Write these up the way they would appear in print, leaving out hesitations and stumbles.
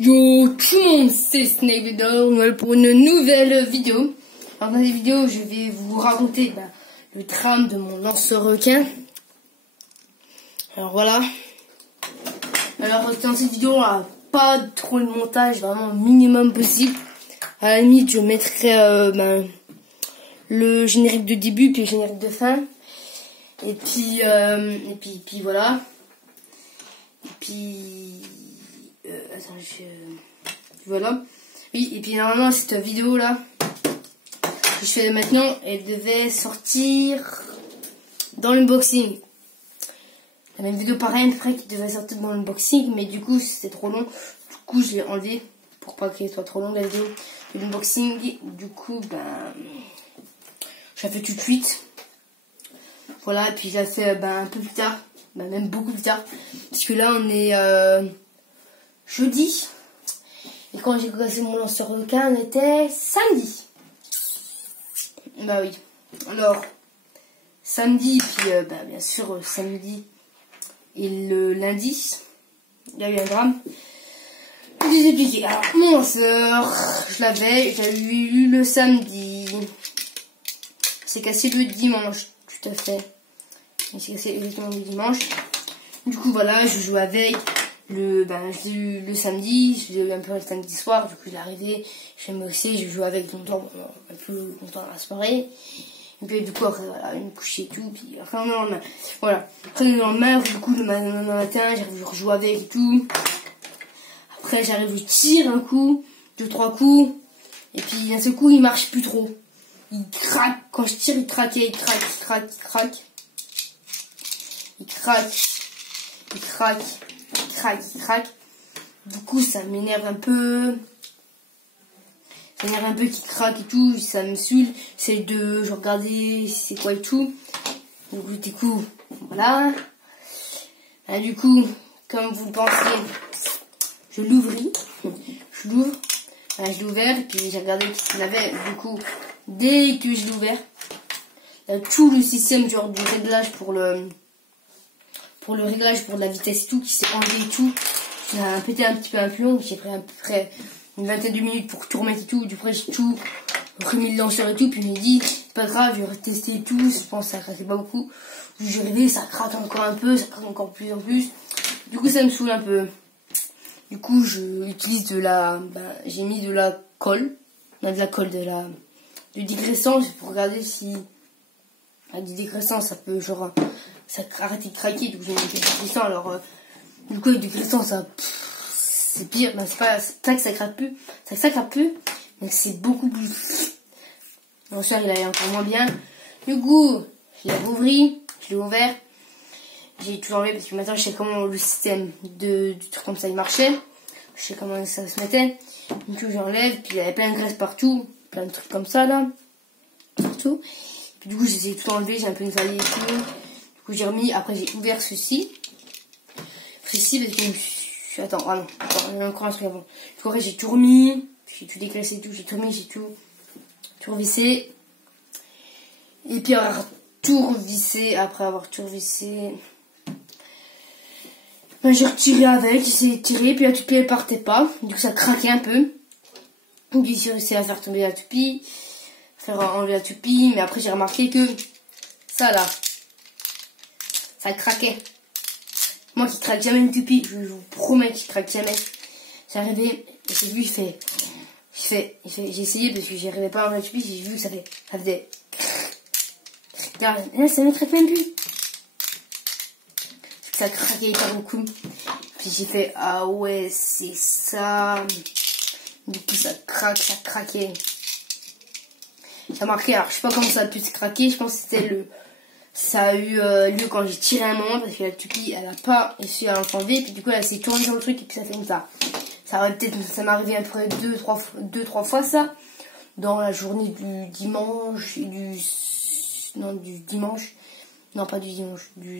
Yo tout le monde, c'est Snake Dog pour une nouvelle vidéo. Alors dans cette vidéo, je vais vous raconter le drame de mon lance-requin. Alors voilà. Alors dans cette vidéo, on n'a pas trop de montage, vraiment minimum possible. À la limite, je mettrai le générique de début puis le générique de fin. Et puis voilà. Et puis attends, voilà. Oui, et puis normalement cette vidéo là que je fais maintenant, elle devait sortir dans l'unboxing. La même vidéo pareil à peu près qui devait sortir dans l'unboxing, mais du coup c'était trop long. Du coup je l'ai enlevé pour pas qu'elle soit trop longue la vidéo de l'unboxing. Du coup je la fais tout de suite. Voilà, et puis je la fais un peu plus tard, même beaucoup plus tard, parce que là on est jeudi, et quand j'ai cassé mon lance-requin, on était samedi. Bah oui, alors samedi, puis bien sûr samedi et le lundi, il y a eu un drame. Je vais vous expliquer. Alors mon lanceur, j'avais eu le samedi, c'est cassé le dimanche, tout à fait. Il s'est cassé exactement le dimanche. Du coup voilà, je joue avec. Je l'ai eu le samedi, je l'ai eu un peu le samedi soir, du coup il est arrivé, je me aussi, je joue avec longtemps, un peu longtemps dans la soirée. Et puis du coup après voilà, il me couchait et tout, puis après le lendemain, voilà. Après le lendemain, du coup le matin, j'arrive, je rejoue avec et tout. Après j'arrive, je tire un coup, 2-3 coups, et puis d'un seul coup il marche plus trop. Il craque, quand je tire il craquait, il craque. Il craque. Du coup ça m'énerve un peu. Qu'il craque et tout, ça me saoule. C'est de je regardais c'est quoi et tout. Du coup, voilà. Du coup, comme vous le pensez, je l'ouvris. Je l'ouvre. Je l'ai ouvert, puis j'ai regardé ce qu'il avait. Du coup, dès que je l'ai ouvert, tout le système genre du réglage pour le réglage pour la vitesse et tout qui s'est enlevé et tout. J'ai pété un petit peu un plomb, j'ai pris à peu près une vingtaine de minutes pour tout remettre et tout. Du coup j'ai tout remis le lanceur et tout, puis je me dis c'est pas grave, je vais retester et tout. Je pense que ça craquait pas beaucoup. J'ai rêvé, ça craque encore un peu, ça craque encore plus en plus. Du coup ça me saoule un peu. Du coup je utilise j'ai mis de la colle, de la colle de dégraissant pour regarder si du dégraissant ça peut genre ça arrête de craquer. Du coup j'ai mis du dégraissant. Alors du coup avec du dégraissant c'est pire, c'est pas que ça craque plus, mais c'est beaucoup plus. Mon soir il allait encore moins bien. Du coup je l'ai rouvri, je l'ai ouvert, j'ai tout enlevé parce que maintenant je sais comment le système du truc comme ça il marchait, je sais comment ça se mettait. Du coup j'enlève, puis il y avait plein de graisse partout, plein de trucs comme ça là, partout. Puis du coup j'ai essayé de tout enlever, j'ai un peu nettoyé et tout. Du coup j'ai remis, après j'ai ouvert ceci parce que attends, il y a encore un truc avant. Du coup après j'ai tout remis, j'ai tout déclassé et tout, j'ai tout remis, j'ai tout revissé. Et puis après avoir tout revissé, j'ai retiré avec, j'ai essayé de tirer, puis la toupie elle partait pas, du coup ça craquait un peu. Puis j'ai réussi à faire tomber la toupie, faire enlever la toupie, mais après j'ai remarqué que ça là, ça craquait. Moi qui craque jamais une toupie, je vous promets qu'il craque jamais. J'ai arrivé, et j'ai vu, j'ai essayé parce que j'y arrivais pas à enlever la toupie, j'ai vu que ça faisait. Regarde, ça ne craque même plus. Ça craquait pas beaucoup. Puis j'ai fait, ah ouais, c'est ça. Du coup ça craquait. Ça marquait, alors je sais pas comment ça a pu se craquer, je pense que ça a eu lieu quand j'ai tiré un moment parce que la toupie elle a pas réussi à l'enlever, puis du coup elle s'est tournée dans le truc et puis ça fait comme ça. Ça m'est arrivé à peu près 2-3 fois ça dans la journée du dimanche et du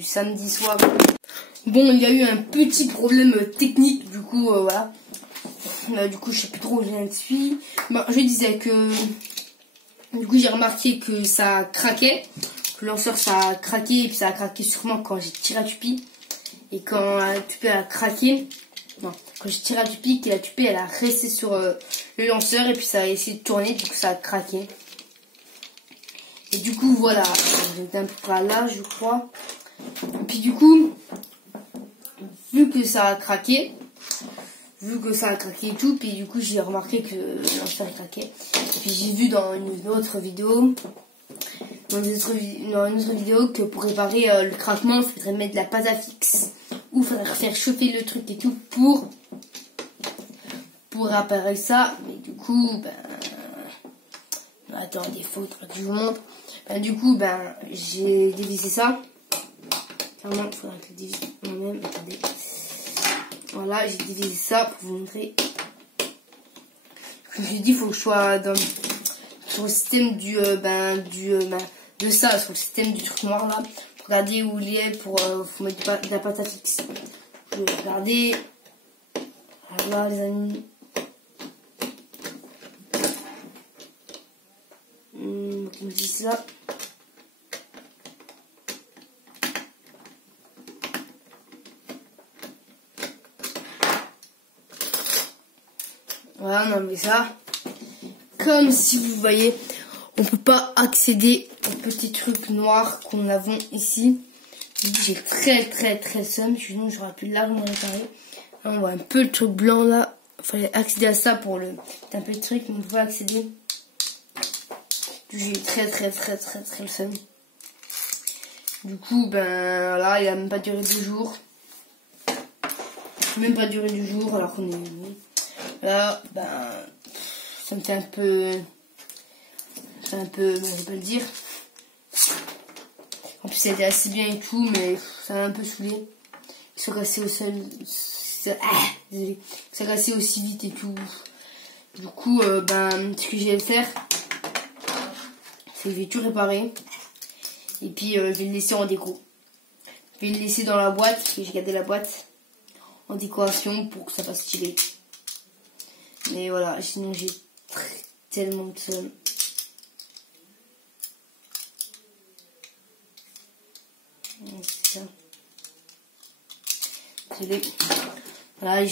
samedi soir. Bon, il y a eu un petit problème technique, du coup voilà. Du coup je sais plus trop où je suis. Je disais que du coup j'ai remarqué que ça craquait. Le lanceur ça a craqué, et puis ça a craqué sûrement quand j'ai tiré la toupie. Et quand la toupie a craqué, Non, quand j'ai tiré la tupique, et la tupée elle a resté sur le lanceur et puis ça a essayé de tourner, du coup ça a craqué. Et du coup voilà, j'étais un peu près là je crois. Et puis du coup, vu que ça a craqué et tout, puis du coup j'ai remarqué que le lanceur craquait. Et puis j'ai vu dans une autre vidéo, que pour réparer le craquement, il faudrait mettre de la pâte à fixe. Ou il faudrait faire chauffer le truc et tout pour réparer ça. Mais du coup, attendez, faut que je vous montre. Du coup, j'ai dévissé ça. Clairement, il faudra que je dévisse moi-même. Attendez. Voilà, j'ai dévissé ça pour vous montrer. Comme je dis, il faut que je sois sur le système de ça, sur le système du truc noir là. Pour regarder où il est, faut mettre de la pâte à fixe. Je vais regarder. Voilà les amis. Je me dis ça. Voilà, on a mis ça. Comme si vous voyez, on peut pas accéder au petit truc noir qu'on a ici. J'ai très somme, sinon j'aurais pu largement réparer. Là, on voit un peu le truc blanc là. Il fallait accéder à ça pour un peu de truc, mais on peut pas accéder. J'ai très le seum. Du coup, là, il a même pas duré 2 jours. Même pas duré 2 jours, alors qu'on est là, ça me fait un peu, je vais pas le dire. En plus, ça a été assez bien et tout, mais ça m'a un peu saoulé. Ils sont cassés au sol. Désolé. Ça a cassé aussi vite et tout. Du coup, ce que je vais faire, c'est que je vais tout réparer. Et puis, je vais le laisser en déco. Je vais le laisser dans la boîte, parce que j'ai gardé la boîte en décoration pour que ça fasse stylé. Mais voilà, sinon j'ai tellement de seum. C'est ça. Voilà,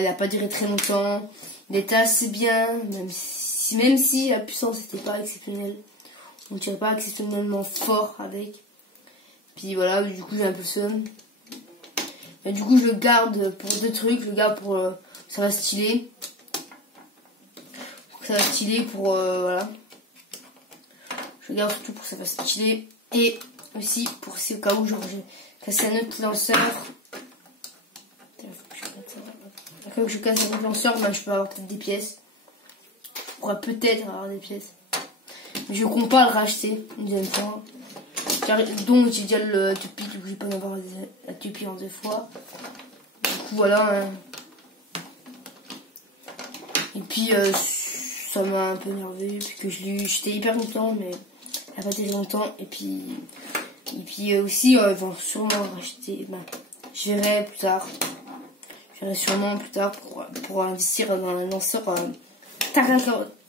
il a pas duré très longtemps. Il était assez bien, même si la puissance n'était pas exceptionnelle. On ne tirait pas exceptionnellement fort avec. Puis voilà, du coup j'ai un peu seum. Mais du coup je le garde pour 2 trucs. Je le garde pour ça va styler. Voilà. Je le garde surtout pour que ça va styler. Et aussi pour au cas où genre j'ai cassé un autre lanceur. Quand je casse un autre lanceur, je peux avoir peut-être des pièces. Je pourrais peut-être avoir des pièces. Mais je compte pas le racheter une deuxième fois. Donc j'ai déjà le tupi, du coup j'ai pas d'avoir la tupi en 2 fois. Du coup voilà. Et puis ça m'a un peu énervé, puis que j'étais hyper content, mais il a pas été longtemps. Et puis aussi ils vont sûrement racheter. Je verrai plus tard. Je verrai sûrement plus tard pour investir dans un lanceur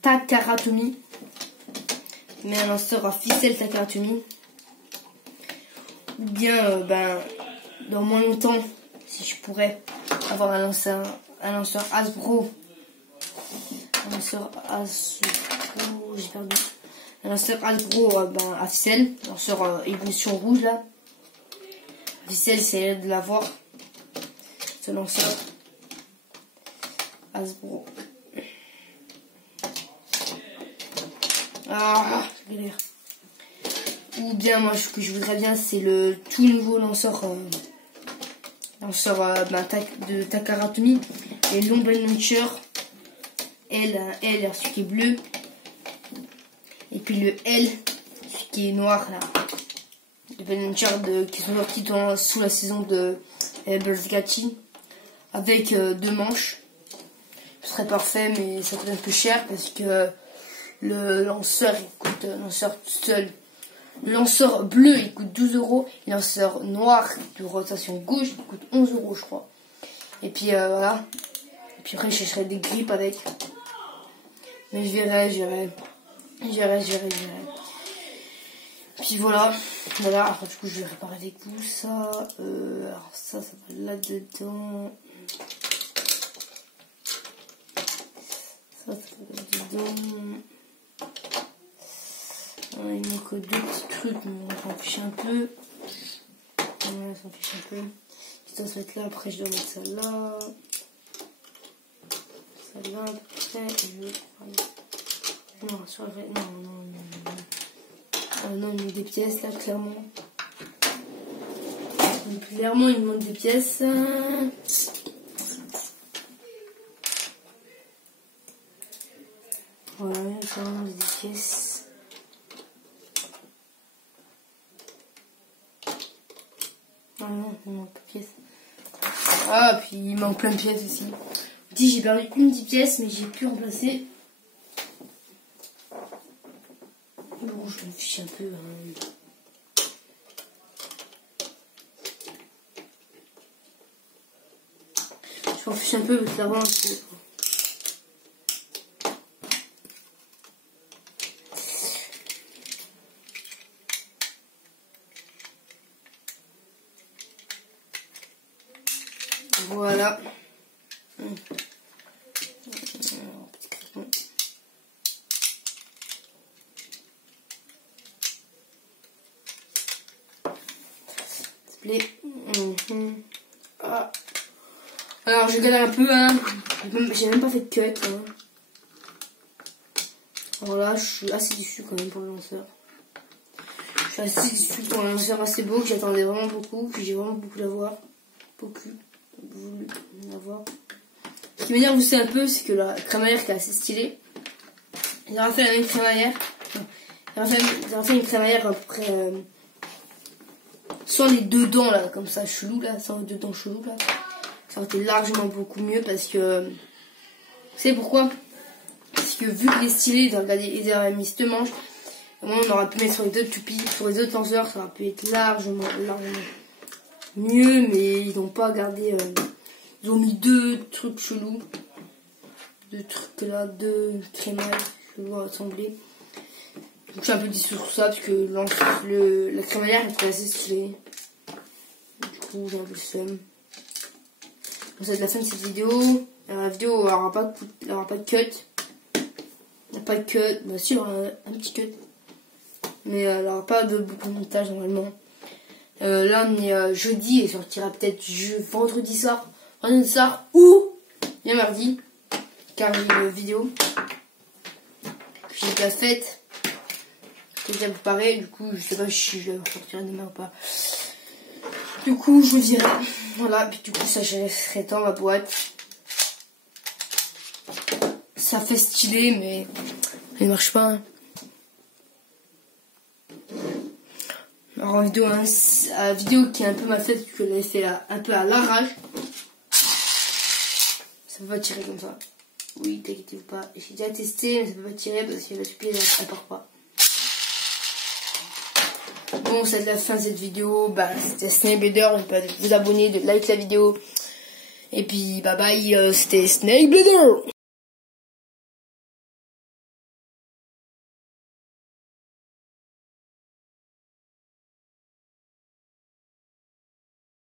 Takaratomi. Mais un lanceur à ficelle Takaratomi. Ou bien dans moins longtemps, si je pourrais avoir un lanceur Hasbro. J'ai perdu. Un lanceur Hasbro à ficelle. Lanceur évolution rouge là. Ficelle, c'est de l'avoir. Ce lanceur Hasbro. Ah, galère. Ou bien moi ce que je voudrais bien c'est le tout nouveau lanceur de Takaratomi, et l'ombre launcher L, celui qui est bleu, et puis le L, celui qui est noir là. Les launcher qui sont sortis sous la saison de Bergati, avec 2 manches. Ce serait parfait, mais ça coûte un peu cher parce que le lanceur il coûte le lanceur bleu il coûte 12 €. Le lanceur noir de rotation gauche il coûte 11 € je crois. Et puis voilà. Et puis après je chercherai des grippes avec. Mais je verrai. Puis voilà. Après du coup je vais réparer avec vous ça. Alors ça va là dedans. Ça dedans. Il manque 2 petits trucs, mais on s'en fiche un peu. Ouais, on s'en fiche un peu. Ça doit se mettre là, après je dois mettre ça là. Ça là, à peu près. Non, sur vrai. Non. Ah non, il manque des pièces là, clairement. Donc, clairement, il manque des pièces. Voilà, ça manque des pièces. Ah non, il manque de pièces. Ah, puis il manque plein de pièces aussi. Je dis, j'ai perdu une petite pièce, mais j'ai pu remplacer. Bon, je m'en fiche un peu. Je m'en fiche un peu, mais clairement, voilà. Ah. Alors je galère un peu, hein. J'ai même pas fait de cut. Hein. Alors là, je suis assez déçu quand même pour le lanceur. Je suis assez déçu pour un lanceur assez beau que j'attendais vraiment beaucoup, puis j'ai vraiment beaucoup d'avoir. Voulu l'avoir. Ce qui m'énerve aussi un peu, c'est que la crémaillère qui est assez stylée. Ils auraient fait la même crémaillère. Ils auraient fait une crémaillère à peu près. Sans les 2 dents là, comme ça, chelou là, sans les 2 dents chelou là. Ça aurait été largement beaucoup mieux parce que. Vous savez pourquoi? Parce que vu qu'il est stylé, ils auraient mis cette manche. Moi, on aurait pu mettre sur les autres toupies, sur les autres lanceurs, ça aurait pu être largement mieux, mais ils n'ont pas gardé. Ils ont mis 2 trucs chelous. 2 trucs là, 2 crémailles chelous assemblés. Donc je suis un peu déçu sur ça parce que la crémaillère était assez stylée. Du coup j'ai un peu le seum. Donc ça va être la fin de cette vidéo. La vidéo n'aura pas de cut. Il n'y a pas de cut. Bah si, un petit cut. Mais elle n'aura pas de beaucoup de montage normalement. Là on est jeudi et sortira peut-être vendredi soir ou bien mardi. Car j'ai une vidéo que j'ai déjà faite. J'ai déjà préparé, du coup je sais pas si je vais sortir demain ou pas. Du coup je vous dirai. Voilà, puis du coup ça serait dans ma boîte. Ça fait stylé mais il marche pas. Hein. Alors en vidéo, la vidéo qui est un peu mal faite, que j'avais fait un peu à l'arrache. Ça peut pas tirer comme ça. Oui, t'inquiète pas. J'ai déjà testé, mais ça peut pas tirer parce que la pupille elle part pas. Bon, c'est la fin de cette vidéo. Bah, c'était Snake Blader. N'oubliez pas de vous abonner, de like la vidéo. Et puis, bye bye, c'était Snake Blader.